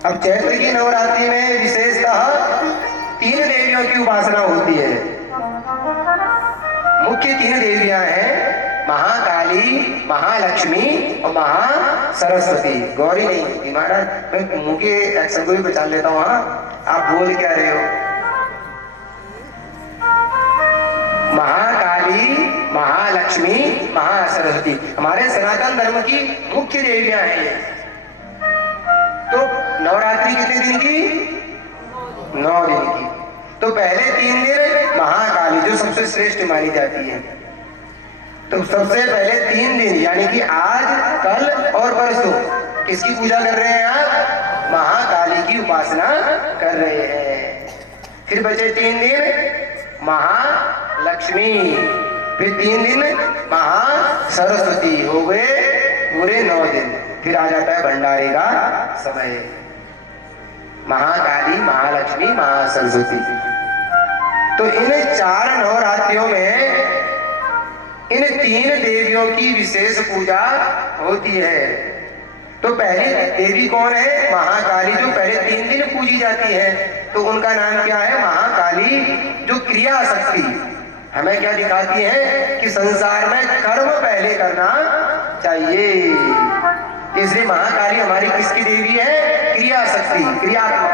अब चैत्र की नवरात्रि में विशेषतः 3 देवियों की उपासना होती है। मुख्य 3 देवियां हैं महाकाली, महालक्ष्मी और महासरस्वती। गौरी नहीं होती महाराज, मैं मुंह के एक्शन को भी पहचान लेता हूँ। आप बोल क्या रहे हो? महाकाली, महालक्ष्मी, महासरस्वती हमारे सनातन धर्म की मुख्य देवियां हैं ये। तो नवरात्रि कितने दिन की? 9 दिन की। तो पहले 3 दिन महाकाली जो सबसे श्रेष्ठ मानी जाती है। तो सबसे पहले 3 दिन यानी कि आज, कल और परसों किसकी पूजा कर रहे हैं आप? महाकाली की उपासना कर रहे हैं। फिर बचे 3 दिन महालक्ष्मी, फिर 3 दिन महासरस्वती, हो गए पूरे 9 दिन। फिर आ जाता है भंडारे का समय। महाकाली, महालक्ष्मी, महासरस्वती। तो इन 4 नवरात्रियों में इन 3 देवियों की विशेष पूजा होती है। तो पहली देवी कौन है? महाकाली, जो पहले 3 दिन पूजी जाती है। तो उनका नाम क्या है? महाकाली, जो क्रिया शक्ति हमें क्या दिखाती है कि संसार में कर्म पहले करना चाहिए। इसलिए महाकाली हमारी किसकी देवी है? क्रिया शक्ति, क्रियात्मक।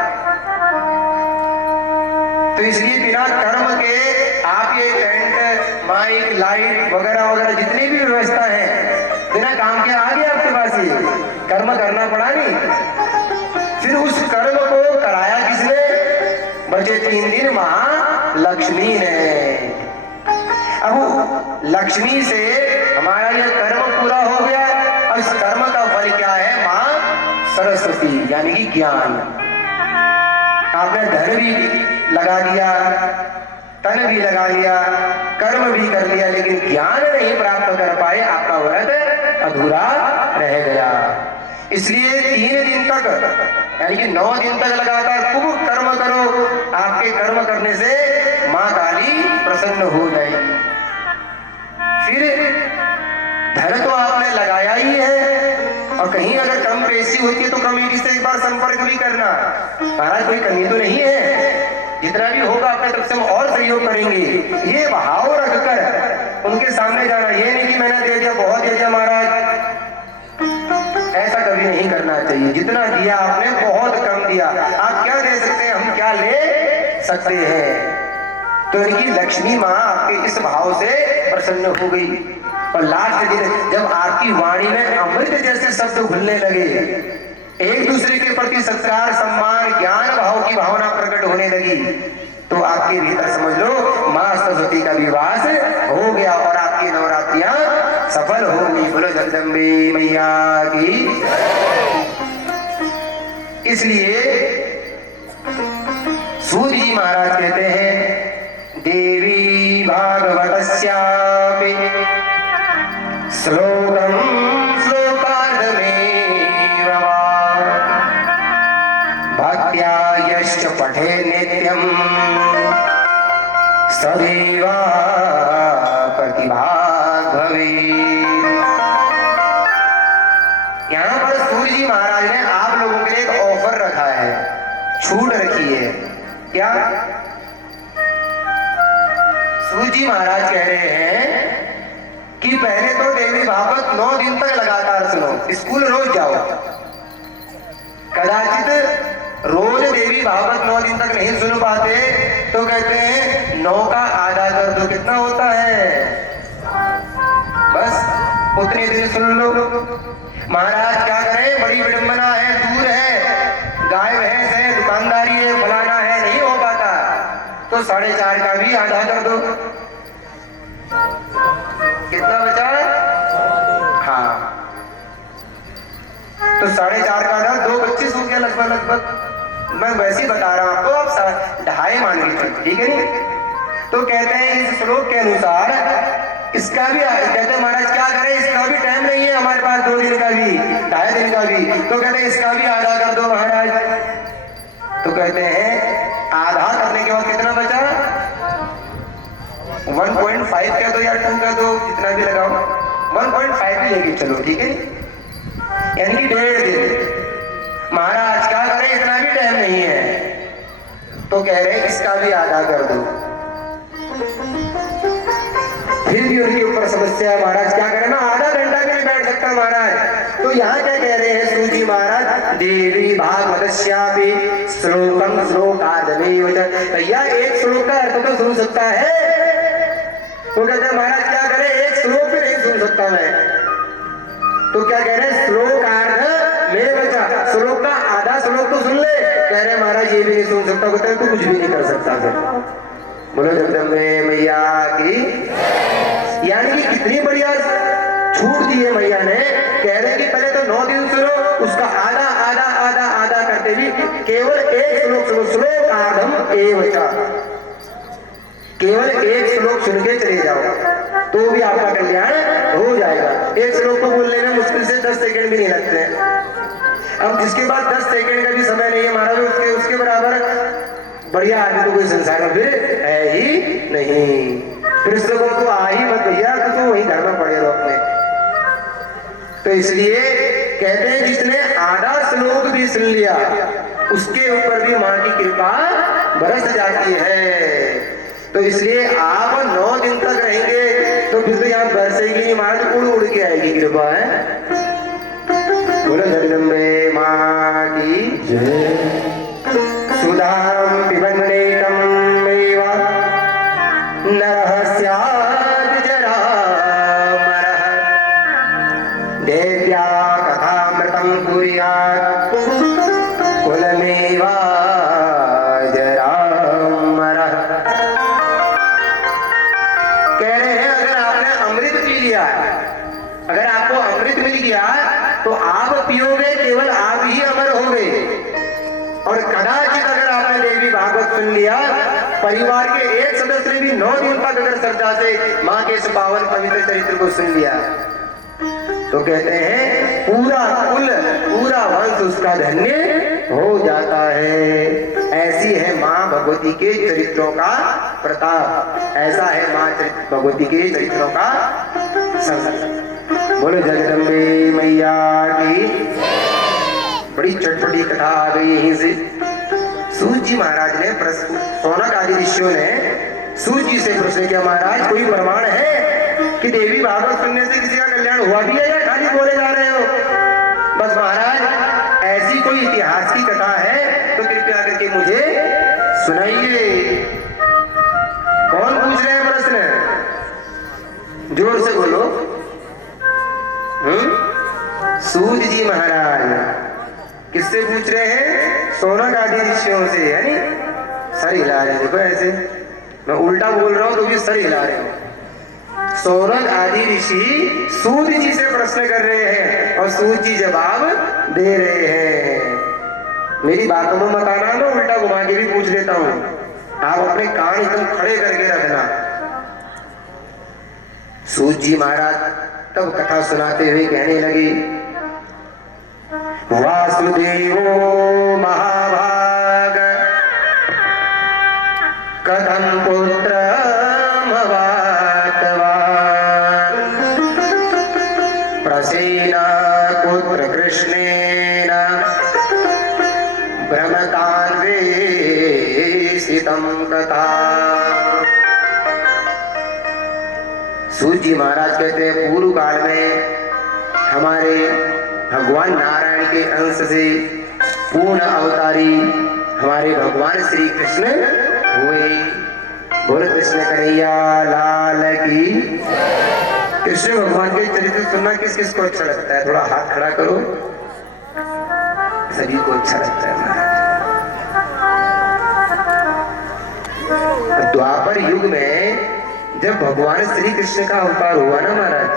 तो इसलिए बिना कर्म के आप ये टेंट, माइक, लाइट वगैरह वगैरह जितनी भी व्यवस्था है बिना काम के आ गया आपके पास। ये कर्म करना पड़ा नहीं। फिर उस कर्म को कराया किसने? बचे 3 दिन महालक्ष्मी ने। अब लक्ष्मी से हमारा ये कर्म पूरा हो गया। अब इस कर्म का फल क्या है? मां सरस्वती यानी कि ज्ञान। आपने धन भी लगा दिया, तन भी लगा लिया, कर्म भी कर लिया, लेकिन ज्ञान नहीं प्राप्त कर पाए, आपका व्रत अधूरा रह गया। इसलिए 3 दिन तक यानी कि 9 दिन तक लगातार खूब कर्म करो। आपके कर्म करने से मां काली प्रसन्न हो जाएगी। फिर धन तो आपने लगाया ही है, और कहीं अगर कम पेशी होती है तो कमेटी से एक बार संपर्क भी करना। महाराज कोई कमी तो नहीं है, जितना भी होगा अपने तरफ से हम और सहयोग करेंगे। ये भाव रखकर उनके सामने जाना। ये नहीं कि मैंने दे दिया, बहुत दे दिया महाराज, ऐसा कभी नहीं करना चाहिए। जितना दिया आपने बहुत कम दिया। आप क्या दे सकते हैं, हम क्या ले सकते हैं। तो इनकी लक्ष्मी माँ आपके इस भाव से प्रसन्न हो गई। और लास्ट दिन जब आपकी वाणी में अमृत जैसे शब्द घुलने लगे, एक दूसरे के प्रति सत्कार, सम्मान, ज्ञान भाव की भावना प्रकट होने लगी, तो आपके भीतर समझ लो माँ सरस्वती का विवास हो गया और आपकी नवरात्रियां सफल होगी। बोलो जगदम्बे मैया की। इसलिए सूर्य जी महाराज कहते हैं, देवी भागवतस्यापि श्लोकम श्लोकार्धमेव वा भक्त्या यश्च पठे नित्यं सदैव प्रतिभाग भवेत्। यहाँ पर सूर्य जी महाराज ने आप लोगों के लिए एक ऑफर रखा है, छूट रखी है। क्या? सूर्य जी महाराज कह रहे हैं कि पहले तो देवी भागवत 9 दिन तक लगातार सुनो, स्कूल रोज जाओ। कदाचित रोज देवी भागवत 9 दिन तक नहीं सुन पाते, तो कहते हैं 9 का आधा कर दो, कितना होता है? बस उतने दिन सुन लो। महाराज क्या करें, बड़ी विडंबना है, दूर है, गाय भैंस है, दुकानदारी है, फलाना है, नहीं हो पाता, तो 4.5 का भी आधा कर दो। कितना बचा? हाँ, तो 4.5 का आधा 2:25 हो गया लगभग। मैं वैसे ही बता रहा हूं आपको, आप 2.5 मान लीजिए, ठीक है नहीं? तो कहते हैं इस श्लोक के अनुसार इसका भी, कहते हैं महाराज क्या करें, इसका भी टाइम नहीं है हमारे पास, 2 दिन का भी, 2.5 दिन का भी, तो कहते हैं इसका भी आधा कर दो महाराज। तो कहते हैं आधा करने के बाद कितना बचा? 1.5 कह दो या 2 कह दो, जितना भी लगाओ, 1.5 भी लेके चलो, ठीक है, यानी कि 1.5 दिन। महाराज क्या करें, कह रहे हैं इसका भी आधा कर दो। फिर भी उनके ऊपर समस्या है, महाराज क्या करें, मैं आधा घंटा भी नहीं बैठ सकता महाराज। तो यहाँ क्या कह रहे हैं सूत जी महाराज, देवी भागवतस्यापि श्लोकम श्लोकादमेव च। भैया एक श्लोक का अर्थ तो सुन सकता है। तो कहते हैं महाराज क्या करें, एक श्लोक भी नहीं सुन सकता मैं। तो क्या कह रहे हैं, श्लोकार्ध ले बचा, श्लोक का आधा श्लोक तो सुन ले। कह रहे महाराज ये भी नहीं सुन सकता, कहते हैं तू कुछ भी नहीं कर सकता। फिर बोलो जगदम्बे मैया की। यानी कि कितनी बढ़िया छूट दी है मैया ने। कह रहे कि पहले तो 9 दिन सुनो, उसका आधा आधा आधा आधा करते भी केवल एक श्लोक सुनो, श्लोक आधम एवचा, केवल एक श्लोक सुन के चले जाओ तो भी आपका कल्याण हो जाएगा। एक श्लोक को बोलने में मुश्किल से 10 सेकंड भी नहीं लगते हैं। अब जिसके पास 10 सेकंड का भी समय नहीं है महाराज, उसके बराबर बढ़िया आदमी तो कोई संसार में फिर है ही नहीं। कृष्ण को तो आ ही मत भैया, तो वहीं घर में पड़े रहो अपने। तो इसलिए कहते हैं जिसने आधा श्लोक भी सुन लिया उसके ऊपर भी माँ की कृपा बरस जाती है। तो इसलिए आप 9 दिन तक रहेंगे तो फिर तो यहाँ बरसेगी नहीं महाराज, उड़ उड़ के आएगी कृपा है। बोलो जगदम्बे माँ की जय। सुधाम पिबन्नेकं मेव नरः स्यात् जरामरः, देव्या कथामृतं कुर्यात् कुलमेवा जरामरः। कह रहे हैं अगर आपने अमृत पी लिया, अगर आपको अमृत मिल गया तो आप पियोगे, केवल आप ही अमर होगे। और कदाचित अगर आपने देवी भागवत सुन लिया, परिवार के एक सदस्य ने भी 9 दिन तक अगर श्रद्धा से माँ के इस पावन पवित्र चरित्र को सुन लिया तो कहते हैं पूरा कुल पूरा वंश उसका धन्य हो जाता है। ऐसी है माँ भगवती के चरित्रों का प्रताप, ऐसा है माँ भगवती के चरित्रों का संग। बोलो जगदम्बे मैया की। बड़ी चटपटी कथा आ गई यहीं से। सूत जी महाराज ने सौनक आदि ऋषियों ने सूत जी से प्रश्न किया, महाराज कोई प्रमाण है कि देवी भागवत सुनने से किसी का कल्याण हुआ भी है या खाली बोले जा रहे हो? बस महाराज ऐसी कोई इतिहास की कथा है तो कृपया करके मुझे सुनाइए। कौन पूछ रहे हैं प्रश्न? जोर से बोलो। सूत जी महाराज किससे पूछ रहे हैं? सौनक आदि ऋषियों से। यानी सर हिला रहे हैं, देखो ऐसे मैं उल्टा बोल रहा हूं तो भी सर हिला रहे हो। सौनक आदि ऋषि सूत जी से प्रश्न कर रहे हैं और सूत जी जवाब दे रहे हैं। मेरी बातों में मत आना, मैं उल्टा घुमा के भी पूछ लेता हूं, आप अपने कान एकदम खड़े करके रखना। सूत जी महाराज तब कथा सुनाते हुए कहने लगे, वासुदेवो महाभाग कथं पुत्रमवाप्तवान् प्रसेन पुत्र कृष्णेन भ्रमतान्वेषितं कथा। सूत जी महाराज कहते हैं पूर्व काल में हमारे भगवान नारायण के अंश से पूर्ण अवतारी हमारे भगवान श्री कृष्ण हुए। बोलो कृष्ण कन्हैया लाल की। कृष्ण भगवान के चरित्र सुनना किस किस को अच्छा लगता है? थोड़ा हाथ खड़ा करो। सभी को अच्छा लगता है। द्वापर युग में जब भगवान श्री कृष्ण का अवतार हुआ ना महाराज,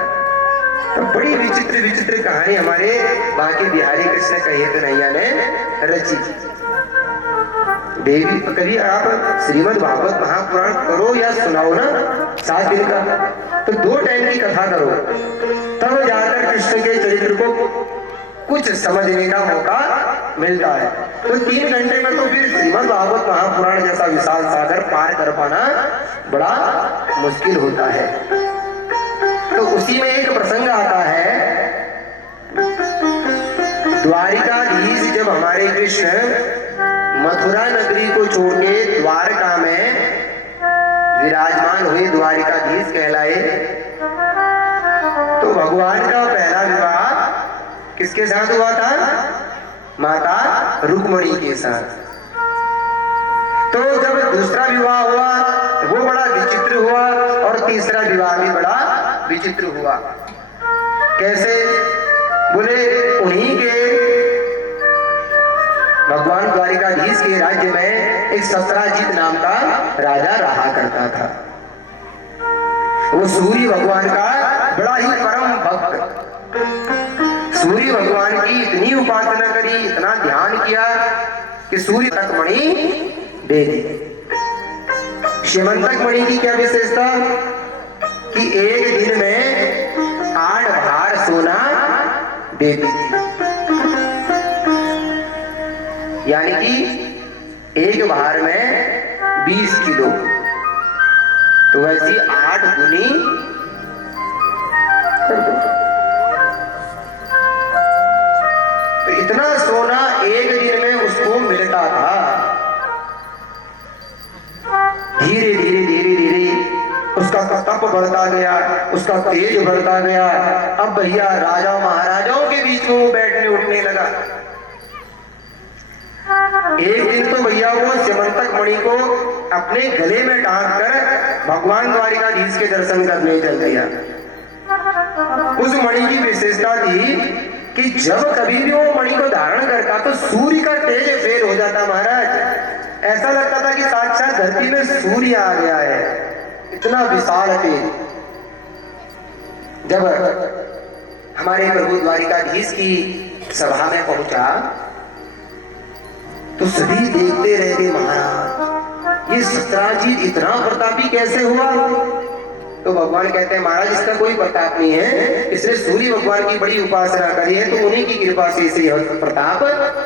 तो बड़ी विचित्र विचित्र कहानी हमारे बाकी बिहारी कृष्ण कहिए कन्हैया ने रची। देवी कभी आप श्रीमद् भागवत महापुराण करो या सुनाओ ना 7 दिन का, तो 2 टाइम की कथा करो, तब जाकर कृष्ण के चरित्र को कुछ समझने का मौका मिलता है। तो 3 घंटे में तो फिर श्रीमद् भागवत महापुराण जैसा विशाल सागर पार कर पाना बड़ा मुश्किल होता है। तो उसी में एक प्रसंग आता है, द्वारिकाधीश जब हमारे कृष्ण मथुरा नगरी को छोड़ के विराजमान हुए द्वारिकाधीश कहलाए। तो भगवान का पहला विवाह किसके साथ हुआ था? माता रुक्मणी के साथ। तो जब दूसरा विवाह हुआ वो बड़ा विचित्र हुआ, और तीसरा विवाह भी बड़ा विचित्र हुआ। कैसे? बोले उन्हीं के भगवान द्वारिकाधीश के राज्य में एक सत्राजित नाम का राजा रहा करता था। वो सूर्य भगवान का बड़ा ही परम भक्त, सूर्य भगवान की इतनी उपासना करी, इतना ध्यान किया कि सूर्य तक मणि दे दी। श्यमंतक मणि की क्या विशेषता कि एक दिन में 8 भार सोना देती थी, यानी कि एक भार में 20 किलो, तो वैसी 8 गुनी कर दो। तो इतना सोना एक दिन में उसको मिलता था। धीरे धीरे धीरे धीरे उसका तप बढ़ता गया, उसका तेज बढ़ता गया। अब भैया राजा महाराजाओं के बीच में वो बैठने उठने लगा। एक दिन तो भैया वो श्यमंतक मणि को अपने गले में टांग कर भगवान द्वारिकाधीश के दर्शन करने चल दिया। उस मणि की विशेषता थी कि जब कभी भी वो मणि को धारण करता तो सूर्य का तेज फेल हो जाता महाराज। ऐसा लगता था कि साक्षात धरती में सूर्य आ गया है, इतना विशाल तेज। जब हमारे प्रभु द्वारिकाधीश की सभा में पहुंचा तो सभी देखते रह गए, महाराज ये सत्राजित इतना प्रतापी कैसे हुआ? तो भगवान कहते हैं महाराज इसका कोई प्रताप नहीं है, इसने सूर्य भगवान की बड़ी उपासना करी है, तो उन्हीं की कृपा से इसे प्रताप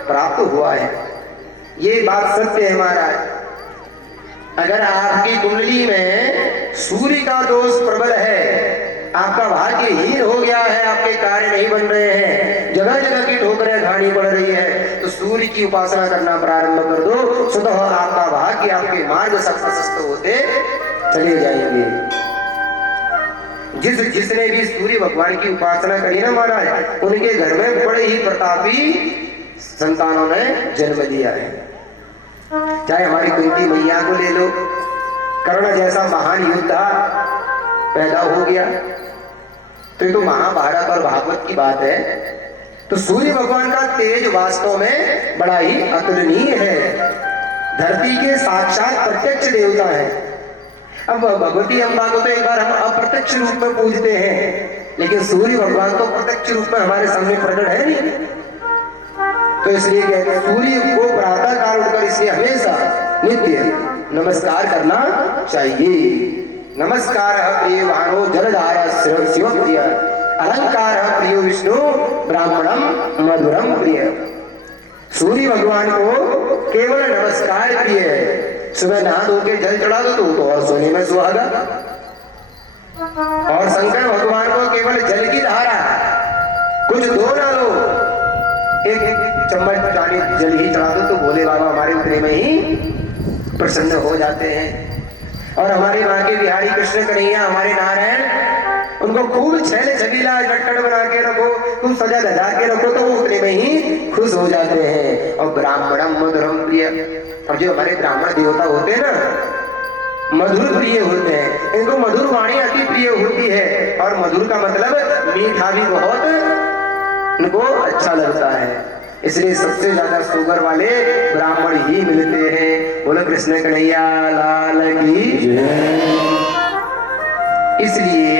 प्राप्त हुआ है। ये बात सत्य है महाराज। अगर आपकी कुंडली में सूर्य का दोष प्रबल है, आपका भाग्य हीन हो गया है, आपके कार्य नहीं बन रहे हैं, जगह जगह की ठोकरें खानी पड़ रही है, तो सूर्य की उपासना करना प्रारंभ कर दो, स्वतः आपका भाग्य, आपके मार्ग सब प्रशस्त होते चले जाएंगे। जिसने भी सूर्य भगवान की उपासना करी ना महाराज, उनके घर में बड़े ही प्रतापी संतानों ने जन्म लिया है। चाहे हमारी कुंती मैया को ले लो, कर्ण जैसा महान योद्धा पैदा हो गया, तो ये तो महाभारत और भागवत की बात है। तो सूर्य भगवान का तेज वास्तव में बड़ा ही अतुलनीय है, धरती के साक्षात प्रत्यक्ष देवता है। अब भगवती अम्बा को तो एक बार हम अप्रत्यक्ष रूप में पूजते हैं, लेकिन सूर्य भगवान तो प्रत्यक्ष रूप में हमारे सामने प्रकट है नहीं। तो इसलिए कहते हैं सूर्य को प्रातः काल उठकर इसलिए हमेशा नित्य नमस्कार करना चाहिए। नमस्कार प्रिय वाहनो जलधारा शिव प्रिय, अलंकार प्रिय विष्णु ब्राह्मणम मधुरम प्रिय। सूर्य भगवान को केवल नमस्कार प्रिय है। सुबह नहा धो के जल चढ़ा दो तो और सोने में सुहागा। और शंकर भगवान को केवल जल की धारा, कुछ दो ना लो, एक चम्मच पानी जल ही चढ़ा दो तो भोले बाबा हमारे उतने में ही प्रसन्न हो जाते हैं। और हमारे माँ के बिहारी कृष्ण कन्हैया, हमारे नारायण, उनको खूब छैले छबीला गट्टड़ बना के रखो, खूब सजा धजा के रखो, तो वो उतने में ही खुश हो जाते हैं। और ब्राह्मणम मधुरम प्रिय, और जो हमारे ब्राह्मण देवता होते हैं ना, मधुर प्रिय होते हैं, इनको मधुर वाणी अति प्रिय होती है। और मधुर का मतलब मीठा भी बहुत इनको अच्छा लगता है, इसलिए सबसे ज्यादा शुगर वाले ब्राह्मण ही मिलते हैं। बोलो कृष्ण कन्हैया लाल की जय। इसलिए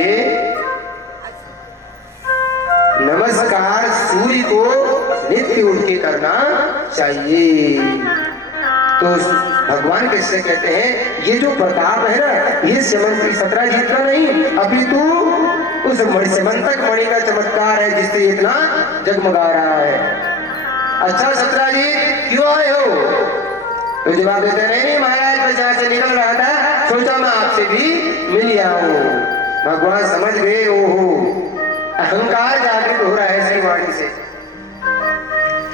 नमस्कार सूर्य को नित्य उठ के करना चाहिए। तो भगवान कृष्ण कहते हैं ये जो प्रताप है ना, ये सत्राजित का नहीं, अपितु उस श्यमंतक मणि का चमत्कार है जिससे इतना जगमगा रहा है। अच्छा सत्राजित क्यों आए हो? तो जवाब देते नहीं महाराज, मैं जहां से निकल रहा था सोचा मैं आपसे भी मिल आऊं। भगवान समझ गए, ओहो अहंकार जागृत हो रहा है इसकी वाणी से।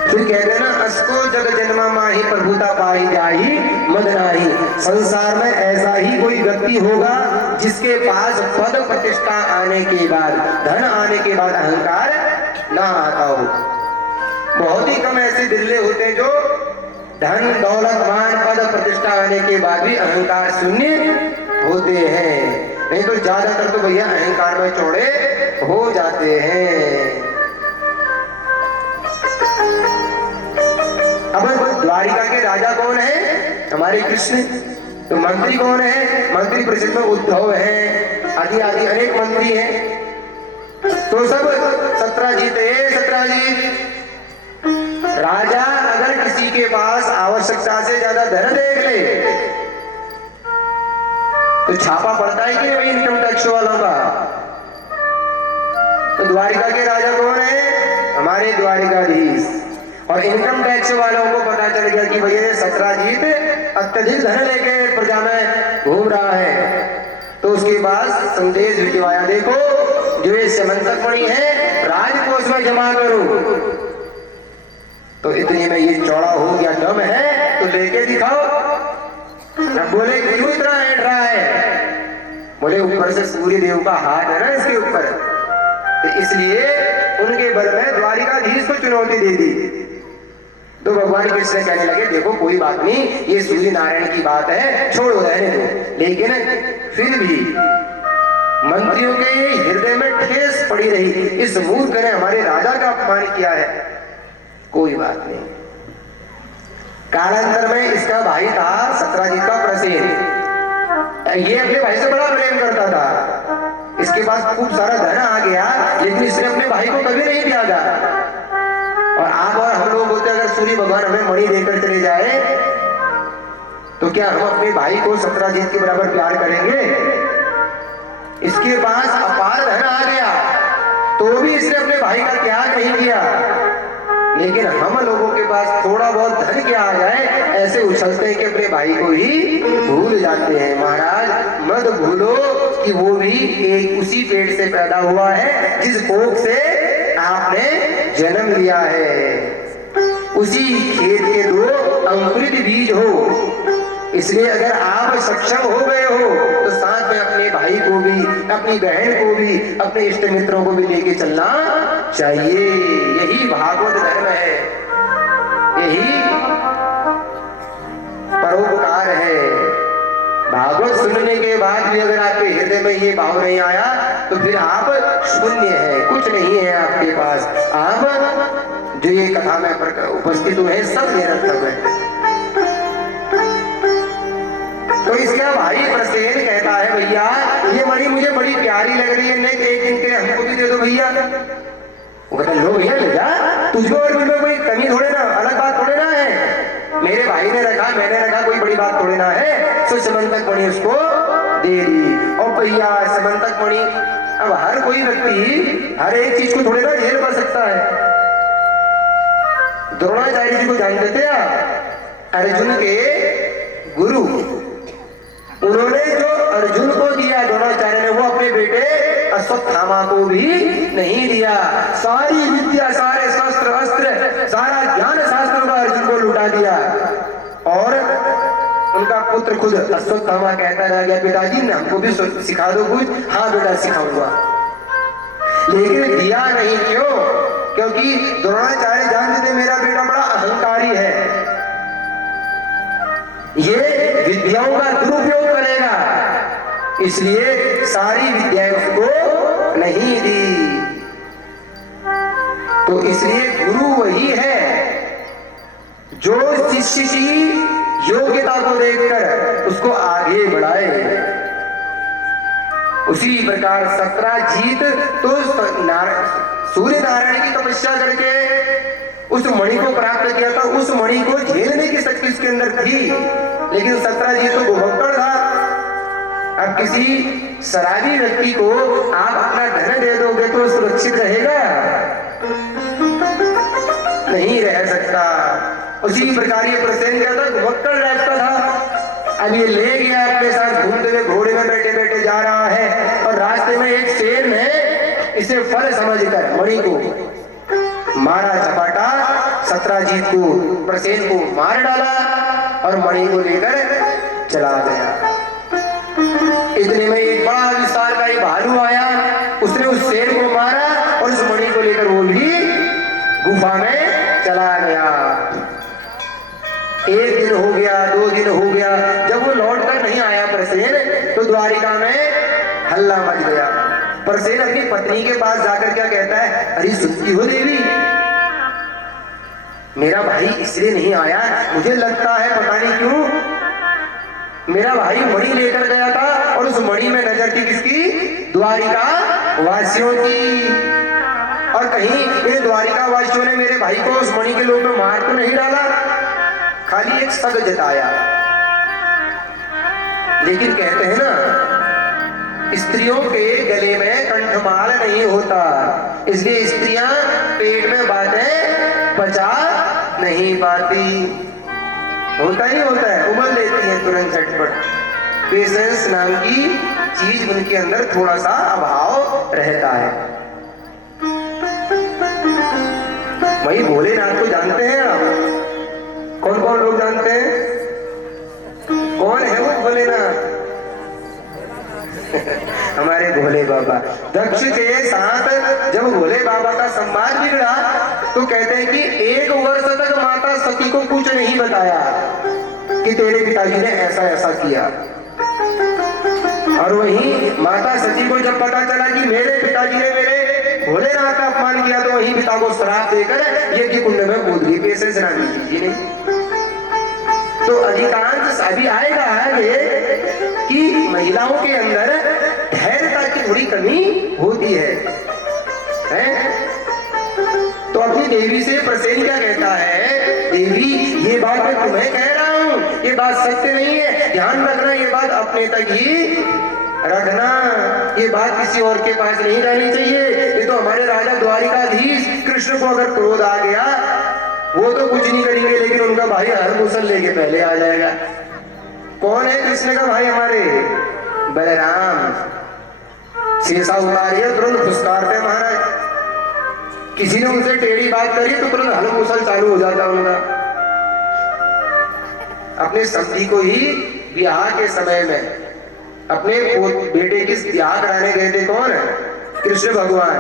फिर कहते हैं ना, असको जग जन्मा माही प्रभुता पाई जाही मद नाही। संसार में ऐसा ही कोई व्यक्ति होगा जिसके पास पद प्रतिष्ठा आने के बाद, धन आने के बाद अहंकार ना आता हो। बहुत ही कम ऐसे बिरले होते हैं जो धन दौलत मान पद प्रतिष्ठा आने के बाद भी अहंकार शून्य होते हैं। नहीं तो ज्यादातर तो भैया अहंकार में चौड़े हो जाते हैं। अब द्वारिका के राजा कौन है? हमारे कृष्ण। तो मंत्री कौन है? मंत्री प्रसिद्ध उद्धव है, आदि आदि अनेक मंत्री हैं। तो सब सत्राजीत है। सत्राजीत राजा अगर किसी के पास आवश्यकता से ज्यादा धन देख ले तो छापा पड़ता है कि नहीं इनकम टैक्स वालों का? तो द्वारिका के राजा कौन है? हमारे द्वारिकाधीश। और इनकम टैक्स वालों को पता चल गया कि भैया ये सत्राजीत अत्यधिक धन लेके प्रजा में घूम रहा है। तो उसके बाद संदेश भिजवाया, देखो जो ये समंतक मणि है राजकोष में जमा करो। तो इतने में ये चौड़ा हो गया, दम है तो लेके दिखाओ। अब बोले क्यों इतना ऐंठ रहा है? बोले ऊपर से सूर्य देव का हाथ है ना इसके ऊपर, तो इसलिए उनके बल में द्वारिकाधीश को चुनौती दे दी। तो भगवान कृष्ण कहने लगे, देखो कोई बात नहीं, ये सूर्य नारायण की बात है, छोड़ो रहने दो। लेकिन फिर भी मंत्रियों के हृदय में ठेस पड़ी रही, इस मूर्ख ने हमारे राजा का अपमान किया है। कोई बात नहीं। कालांतर में इसका भाई था सत्राजीत का प्रसेन। ये अपने भाई से बड़ा प्रेम करता था, इसके पास खूब सारा धन आ गया, लेकिन इसने अपने भाई को कभी नहीं त्यागा। और आप और हम लोग बोलते अगर सूर्य भगवान हमें मणि देकर चले जाए तो क्या हम अपने भाई को सत्राजीत के बराबर प्यार करेंगे? इसके पास अपार धन आ गया तो भी इसने अपने भाई का त्याग नहीं किया। लेकिन हम लोगों के पास थोड़ा बहुत धन क्या आ जाए ऐसे उछलते हैं कि अपने भाई को ही भूल जाते हैं। महाराज मत भूलो कि वो भी एक उसी पेट से पैदा हुआ है जिस कोख से आपने जन्म लिया है, उसी खेत के दो अंकुरित बीज हो। इसलिए अगर आप सक्षम हो गए हो तो साथ में अपने भाई को भी, अपनी बहन को भी, अपने इष्ट मित्रों को भी लेके चलना चाहिए। यही भागवत धर्म है, यही परोपकार है। भागवत सुनने के बाद भी अगर आपके हृदय में ये भाव नहीं आया तो फिर आप शून्य है, कुछ नहीं है आपके पास। आप जो ये कथा में उपस्थित हुए हैं सब निरर्थक है। तो इसका भाई प्रसेन कहता है, भैया ये मणि मुझे बड़ी प्यारी लग रही है, नहीं एक दिन के हमको भी दे दो भैया। वो कहता लो भैया ले जा, तुझको और मुझे कोई कमी थोड़े ना, अलग बात थोड़े ना है। मेरे भाई ने रखा, मैंने रखा, कोई बड़ी बात थोड़े ना है। तो समंतक मणि उसको दे दी। और भैया समंतक मणि, अब हर कोई व्यक्ति हर एक चीज को थोड़े ना झेल कर सकता है। द्रोणाचार्य जी को जानते थे आप? अर्जुन के गुरु, उन्होंने जो अर्जुन को दिया द्रोणाचार्य ने, वो अपने बेटे अश्वत्थामा को भी नहीं दिया। सारी विद्या, सारे शस्त्र अस्त्र, सारा ज्ञान शास्त्रों का अर्जुन को लुटा दिया। और उनका पुत्र खुद अश्वत्थामा कहता रह गया, पिताजी ने हमको भी सिखा दो कुछ। हाँ बेटा सिखाऊंगा, लेकिन दिया नहीं। क्यों? क्योंकि द्रोणाचार्य जानते थे मेरा बेटा बड़ा अहंकारी है, ये विद्याओं का दुरुपयोग करेगा, इसलिए सारी विद्याएं उसको नहीं दी। तो इसलिए गुरु वही है जो शिष्य की योग्यता को देखकर उसको आगे बढ़ाए। उसी प्रकार सत्राजीत तो सूर्य नारायण की तपस्या करके उस मणि को प्राप्त किया था। उस मणि को झेलने की शक्ति उसके अंदर थी, लेकिन सत्राजीत तो भुभक्कड़ था। अब किसी शराबी व्यक्ति को आप अपना धन दे दोगे तो सुरक्षित रहेगा? नहीं रह सकता। उसी प्रकार ये प्रसेन क्या था, भुभक्कड़ रहता था। अब ये ले गया अपने साथ, घूमते हुए घोड़े में बैठे बैठे जा रहा है, और रास्ते में एक शेर ने इसे फल समझकर मणि को मारा झपाटा, सत्राजीत को, प्रसेन को मार डाला और मणि को लेकर चला गया। इतने में एक बड़ा विशाल का एक भालू आया, उसने उस शेर को मारा और उस मणि को लेकर वो भी गुफा में चला गया। एक दिन हो गया, 2 दिन हो गया, जब वो लौट कर नहीं आया प्रसेन, तो द्वारिका में हल्ला मच गया। प्रसेन अपनी पत्नी के पास जाकर क्या कहता है, अरे सुनती हो देवी, मेरा भाई इसलिए नहीं आया, मुझे लगता है पता नहीं क्यों मेरा भाई मणि लेकर गया था और उस मणि में नजर थी किसकी, द्वारिका वासियों की, और कहीं इन द्वारिका वासियों ने मेरे भाई को उस मणि के लोभ में मार तो नहीं डाला, खाली एक शक जताया। लेकिन कहते हैं ना, स्त्रियों के गले में कंठमाल नहीं होता, इसलिए स्त्रियां पेट में बातें पचा नहीं पाती। होता ही होता है, उबल देती है तुरंत झटपट। पेशेंस नाम की चीज उनके अंदर थोड़ा सा अभाव रहता है। वही भोलेनाथ को जानते हैं आप? कौन कौन लोग जानते हैं? कौन है वो भोलेनाथ? हमारे भोले बाबा। दक्ष के साथ जब भोले बाबा का संवाद बिगड़ा तो कहते हैं कि 1 वर्ष तक माता सती को कुछ नहीं बताया कि तेरे पिताजी ने ऐसा ऐसा किया, और वहीं माता सती को जब पता चला कि मेरे पिताजी ने मेरे भोलेनाथ का अपमान किया, तो वहीं पिता को श्राप देकर ये कि कुंड में कूद गई। पेशेंस ना लीजिए नहीं तो अधिकांश अभी आएगा आगे कि महिलाओं के अंदर धैर्यता की थोड़ी कमी होती है? तो अपनी देवी से प्रसेन क्या कहता है, देवी ये बात मैं तुम्हें कह रहा हूं, ये बात सत्य नहीं है, ध्यान रखना, ये बात अपने तक ही रखना, ये बात किसी और के पास नहीं जानी चाहिए। ये तो हमारे राजा द्वारिकाधीश कृष्ण को अगर क्रोध आ गया, वो तो कुछ नहीं करेंगे, लेकिन उनका भाई हर मुसल लेके पहले आ जाएगा। कौन है कृष्ण का भाई? हमारे बलराम। शेषा उतारिए तुरंत फुसकारते महाराज, किसी ने उनसे टेढ़ी बात करी तो तुरंत हल मुसल चालू हो जाता उनका। अपने समधी को ही ब्याह के समय में अपने बेटे की ब्याह कराने गए थे कौन? कृष्ण भगवान।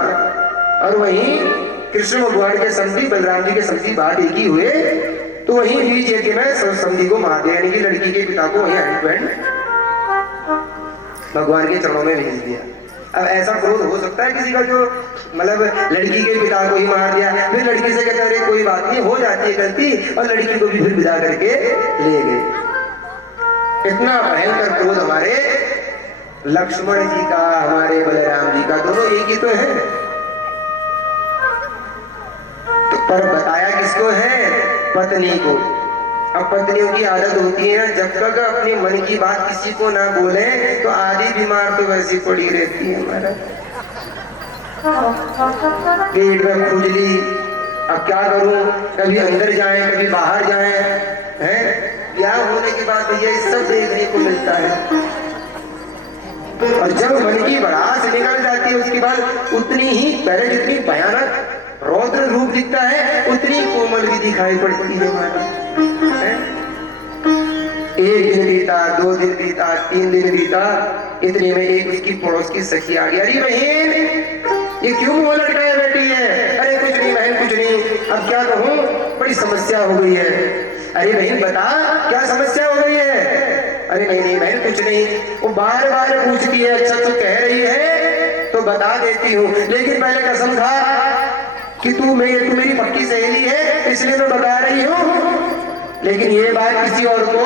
और वहीं कृष्ण भगवान के समधी बलराम जी के समधी बात एक ही हुए, तो वहीं बीच एक में समधी को मार दिया, यानी कि लड़की के पिता को वहीं हस्बैंड भगवान के चरणों में भेज दिया। अब ऐसा क्रोध हो सकता है किसी का जो मतलब लड़की के पिता को ही मार दिया, फिर लड़की से कहते अरे कोई बात नहीं, हो जाती है गलती, और लड़की को भी फिर विदा करके ले गए। इतना भयंकर क्रोध हमारे लक्ष्मण जी का, हमारे बलराम जी का, दोनों एक ही तो है। तो पर बताया किसको है? पत्नी को। अब पत्नियों की आदत होती है जब तक अपने मन की बात किसी को ना बोले तो आधी बीमार तो वैसी पड़ी रहती है हमारा, पेट में खुजली। अब क्या करूं, कभी अंदर जाए कभी बाहर जाए, हैं? ब्याह होने के बाद भैया ये सब देखने को मिलता है। और जब मन की भड़ास निकल जाती है उसके बाद उतनी ही पहले जितनी भयानक रौद्र रूप दिखता है उतनी कोमल भी दिखाई पड़ती है हमारा। एक दिन बीता, 2 दिन बीता, 3 दिन बीता, इतने में एक उसकी पड़ोस की सखी आ गई। अरे बहन ये क्यों मुंह लटकाए बैठी है? अरे कुछ नहीं बहन कुछ नहीं, अब क्या कहूँ, बड़ी समस्या हो गई है। अरे बहन बता क्या समस्या हो गई है? अरे नहीं नहीं बहन कुछ नहीं। वो बार बार पूछती है, अच्छा तू कह रही है तो बता देती हूँ, लेकिन पहले कसम खा कि तू मेरी पक्की सहेली है इसलिए मैं बता रही हूँ, लेकिन ये बात किसी और को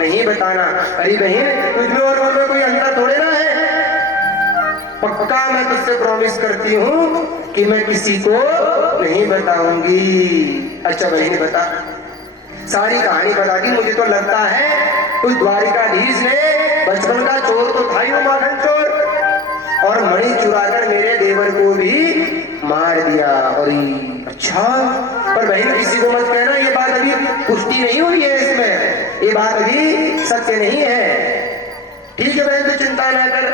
नहीं बताना। अरे बहन तुझमें और मुझमें कोई अंतर थोड़े ना है, पक्का मैं तुझसे प्रॉमिस करती हूँ कि मैं किसी को नहीं बताऊंगी। अच्छा बहन बता, सारी कहानी बता दी। मुझे तो लगता है उस द्वारिकाधीश ने बचपन का चोर तो था ही वो माखन चोर, और मणि चुराकर मेरे देवर को भी मार दिया। और अच्छा पर बहन किसी को मत कहना, ये बात अभी पुष्टि नहीं हुई है, इसमें ये बात अभी सत्य नहीं है। ठीक है बहन तू चिंता ना कर,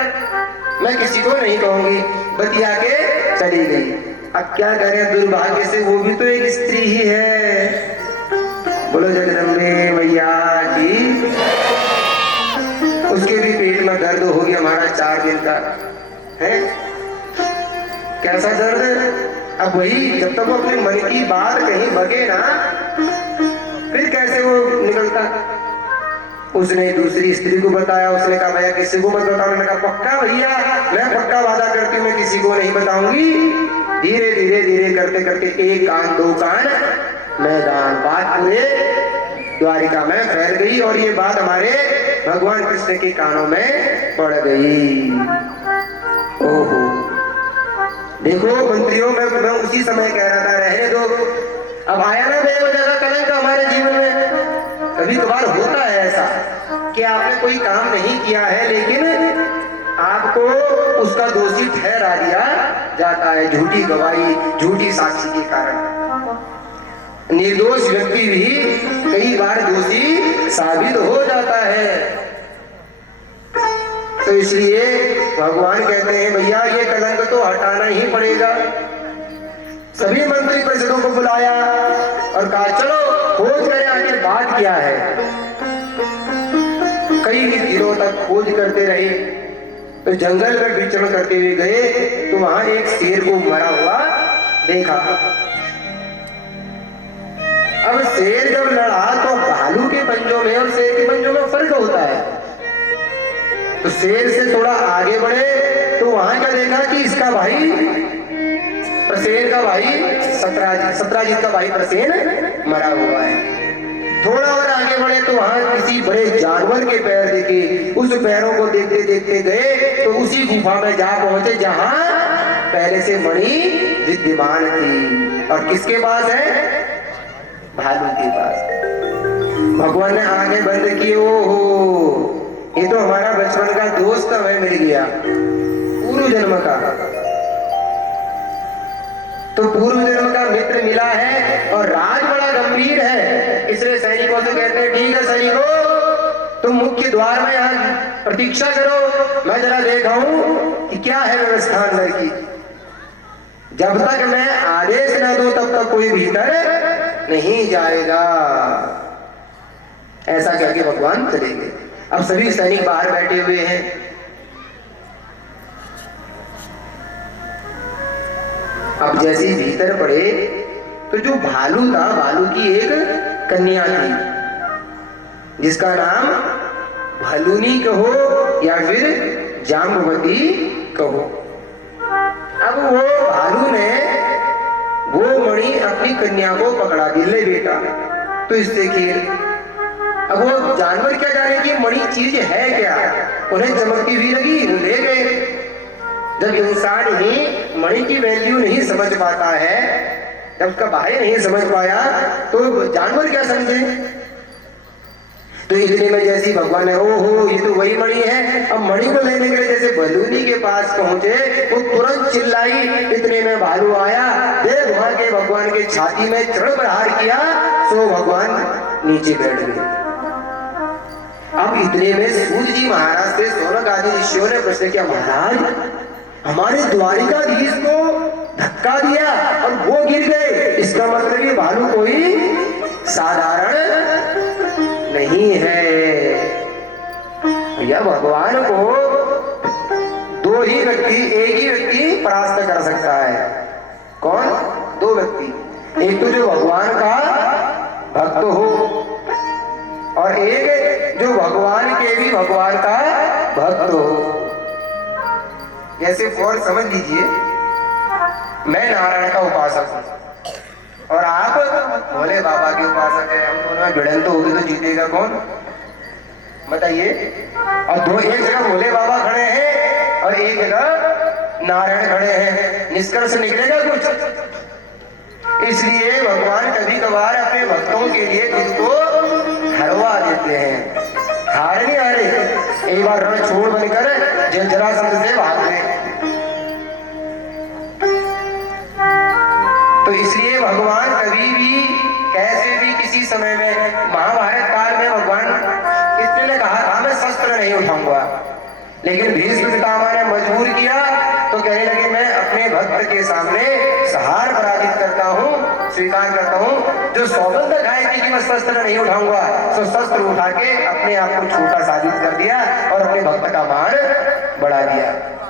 मैं किसी को नहीं कहूंगी। बतिया के चली गई। अब क्या करें, दुर्भाग्य से वो भी तो एक स्त्री ही है। बोलो जगदम्बे मैया की। उसके भी पेट में दर्द हो गया हमारा 4 दिन का है। कैसा दर्द? अब वही जब तक वो अपने मन की बात कहीं बगे ना, फिर कैसे वो निकलता। उसने दूसरी स्त्री को बताया, उसने कहा भैया किसी को मत बताओ। मैंने कहा पक्का भैया, मैं पक्का वादा करती हूँ मैं किसी को नहीं बताऊंगी। धीरे धीरे धीरे करते करते 1 कान 2 कान मैदान, बात पूरे द्वारिका में फैल गई और ये बात हमारे भगवान कृष्ण के कानों में पड़ गई। ओहो, देखो मंत्रियों, मैं उसी समय कह रहा था रहने दो। अब आया ना बेवजह का कलंक हमारे जीवन में। कभी कभार होता है ऐसा कि आपने कोई काम नहीं किया है लेकिन आपको उसका दोषी ठहरा दिया जाता है, झूठी गवाही, झूठी साक्षी के कारण। निर्दोष व्यक्ति भी कई बार दोषी साबित हो जाता है। तो इसलिए भगवान कहते हैं भैया ये कलंक तो हटाना ही पड़ेगा। सभी मंत्री परिषदों को बुलाया और कहा चलो खोज करें आखिर बात क्या है। कई दिनों तक खोज करते रहे, तो जंगल में विचरण करते हुए गए तो वहां एक शेर को मरा हुआ देखा। अब शेर जब लड़ा तो भालू के पंजों में और शेर के पंजों में फर्क होता है। तो शेर से थोड़ा आगे बढ़े तो वहां क्या देखा कि इसका भाई प्रसेन का भाई सत्राजित का भाई प्रसेन मरा हुआ है। थोड़ा और आगे बढ़े तो वहां किसी बड़े जानवर के पैर देखे। उस पैरों को देखते देखते गए तो उसी गुफा में जा पहुंचे जहां पहले से मणि विद्यमान थी। और किसके पास है? भालू के पास। भगवान ने आंखें बंद की, ओहो ये तो हमारा बचपन का दोस्त हमें मिल गया, पूर्व जन्म का। तो पूर्व जन्म का मित्र मिला है और राज बड़ा गंभीर है। इसलिए सैनिकों से कहते हैं ठीक है सैनिकों, तुम मुख्य द्वार में यहाँ प्रतीक्षा करो, मैं जरा देखाऊं कि क्या है व्यवस्था अंदर की। जब तक मैं आदेश न दूं तब तक कोई भीतर नहीं जाएगा। ऐसा कह के भगवान चले गए। अब सभी सैनिक बाहर बैठे हुए हैं। अब जैसे ही भीतर पड़े तो जो भालू था, भालू की एक कन्या थी जिसका नाम भलूनी कहो या फिर जाम्बवती कहो। अब वो भालू ने वो मणि अपनी कन्या को पकड़ा दी, ले बेटा तो इससे खेल। अब वो जानवर क्या जाने कि मणि चीज है क्या, उन्हें चमकती हुई लगी, वो ले गए। जब इंसान ही मणि की वैल्यू नहीं समझ पाता है, जब उसका भाई नहीं समझ पाया तो जानवर क्या समझे। तो इतने में जैसे भगवान ने ओहो ये तो वही मणि है, अब मणि को लेने के लिए जैसे भलूनी के पास पहुंचे वो तुरंत चिल्लाई। इतने में भालू आया, देव वहां के भगवान के छाती में चरण प्रहार किया, सो भगवान नीचे बैठ गए। अब इतने में सूर्य जी महाराज से सोनक आदि ऋषियों ने प्रश्न किया, महाराज हमारे द्वारिकाधीश को धक्का दिया और वो गिर गए, इसका मतलब ये भालू कोई साधारण नहीं है। भैया भगवान को दो ही व्यक्ति, एक ही व्यक्ति परास्त कर सकता है। कौन? 2 व्यक्ति। एक तो जो भगवान का भक्त हो और एक जो भगवान के भी भगवान का भक्त हो। जैसे फॉर समझ लीजिए मैं नारायण का उपासक हूं और आप भोले बाबा के उपासक हैं। हम दोनों में भिड़ंत होगी तो जीतेगा कौन बताइए? और एक जगह भोले बाबा खड़े हैं और एक जगह नारायण खड़े हैं, निष्कर्ष निकलेगा कुछ? इसलिए भगवान कभी कभार अपने भक्तों के लिए खुद को हरवा देते हैं। हार नहीं हारे, एक बार रण छोड़ बनकर जरासंध से भाग गए। तो इसलिए भगवान कभी भी कैसे भी किसी समय में, महाभारत काल में भगवान कृष्ण ने कहा था मैं शस्त्र नहीं उठाऊंगा, लेकिन भीष्म पितामह ने मजबूर किया तो कहने लगे मैं अपने भक्त के सामने सहार पराजित करता हूँ, स्वीकार करता हूँ। जो सौगंध खाए थी कि मैं शस्त्र नहीं उठाऊंगा, तो शस्त्र उठा के अपने आप को छोटा साबित कर दिया और अपने भक्त का मान बढ़ा दिया।